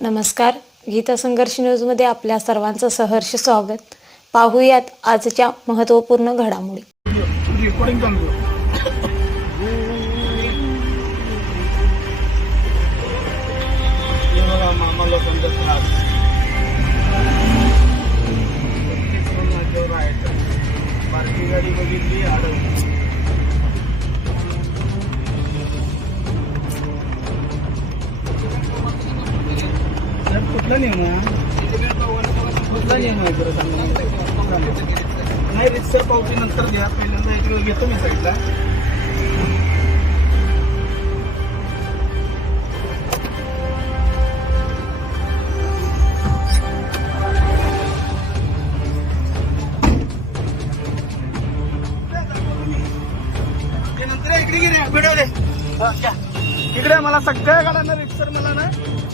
नमस्कार. गीता संघर्ष न्यूजमध्ये आपल्या सर्वांचं सहर्ष स्वागत. पाहूयात आजच्या महत्त्वपूर्ण घडामोडी. गाडी बघितली अडवली साहेब, कुठला नियम आहे कुठला नियम आहे बरं सांगा नाही रिक्षा पावती नंतर द्या पहिल्यांदा एक वेळ घेतो मी साईडला ते नंतर इकडे मला सगळ्या गाड्यांना रिक्सर मला ना.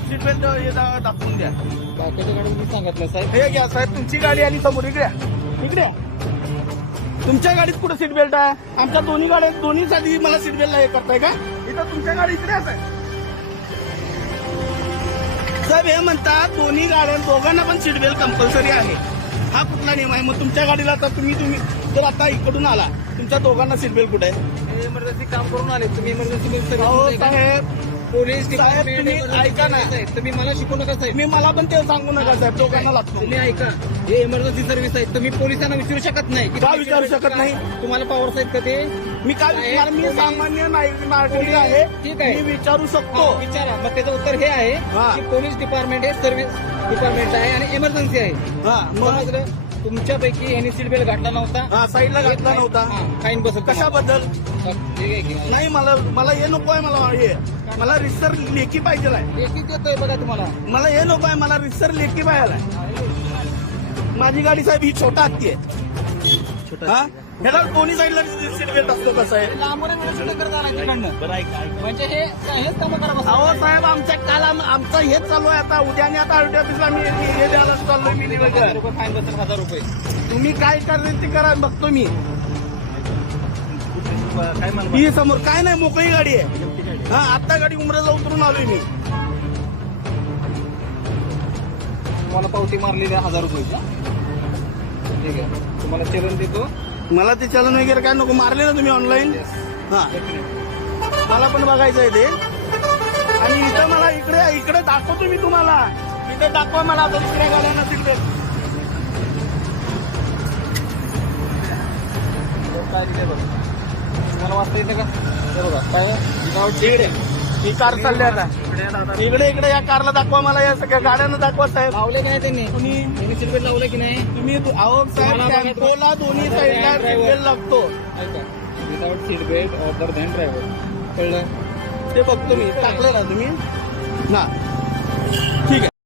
सीट बेल्ट हे दाखवून द्या. बाकीच्या गाडी मी सांगितलं साहेब. हे घ्या साहेब तुमची गाडी आली समोर इकडे. इकडे. तुमच्या गाडीत कुठं सीट बेल्ट आहे? आमच्या दोन्ही गाड्या दोन्ही साठी मला सीट बेल्ट हे करताय का? इथं तुमच्या गाडी इकडे आहे साहेब. साहेब हे म्हणतात दोन्ही गाड्या दोघांना पण सीट बेल्ट कंपल्सरी आहे. हा कुठला नियम आहे? मग तुमच्या गाडीला आता तुम्ही तुम्ही जर आता इकडून आला. तुमच्या दोघांना सीट बेल्ट कुठे आहे? इमर्जन्सी काम करून आले. तुम्ही इमर्जन्सी साहेब. पोलीस साहेब, तुम्ही ऐका ना. तुम्ही मला शिकवू नका साहेब. मी मला पण ते सांगू नका साहेब. दोघांना लागतो. तुम्ही ऐका. हे इमर्जन्सी सर्व्हिस आहे. तुम्ही पोलिसांना विचारू शकत नाही. की विचारू शकत नाही? तुम्हाला पॉवर साहेब का ते? मी काय विचार मी सामान्य नागरिक नागरिक आहे. ठीक आहे. मी विचारू शकतो. हा, विचारा. मग त्याचं उत्तर हे आहे हा. की पोलीस डिपार्टमेंट हे सर्व्हिस डिपार्टमेंट आहे आणि इमर्जन्सी आहे. हा मग? समजलं तुमच्यापैकी यांनी सीट बेल्ट घातला नव्हता? हा साईडला घातला नव्हता. फाईन बसत कशाबद्दल? नाही मला मला हे नको आहे मला हे. मला रिसर लेखी पाहिजे आहे. लेखी देतोय बघा तुम्हाला. मला हे नको आहे मला रिसर लेखी पाहिजे आहे. माझी गाडी साहेब ही छोटा हत्ती आहे. हा? ह्याला दोन्ही साईडला सीट बेल्ट असतो कसं आहे म्हणजे हे हेच कामं करा बसा. अहो साहेब आमच्या काल आम- आमचं हेच चालू आहे आता. उद्या आणि आता आरटी ऑफिसला मी मी हे द्यायला चाललोय मी निवेदन रुपये फाईन बसेल हजार रुपये. तुम्ही काय करायचं ते करा बघतो मी. ही समोर काय नाही मोकळी गाडी आहे. हा आता गाडी उमरेला उतरून आलोय मी. तुम्हाला पावती मारलेली आहे हजार रुपयाची. ठीक आहे. तुम्हाला चलन देतो. मला ते चलन वगैरे काय नको मारले ना तुम्ही ऑनलाईन हा. मला पण बघायचं आहे ते. आणि इथं मला इकडे इकडे दाखवतो मी तुम्हाला. इथे दाखवा मला आता दुसऱ्या गाड्यांना तिकडे. काय दिलंय बघा. तुम्हाला वाचता येतं का? बघा काय विदाउट इकडे ही कार चालली आता. इकडे इकडे या कारला दाखवा मला या सगळ्या गाड्यांना दाखवा साहेब. लावले की नाही त्यांनी? तुम्ही त्यांनी सीट बेल्ट लावले की नाही? तुम्ही अहो साहेब बघा- दोन्ही साईडला लागतो. ऐका without seat belt order than driver कळलं? ते बघतो मी. टाकलं ना तुम्ही? ना. ठीक आहे.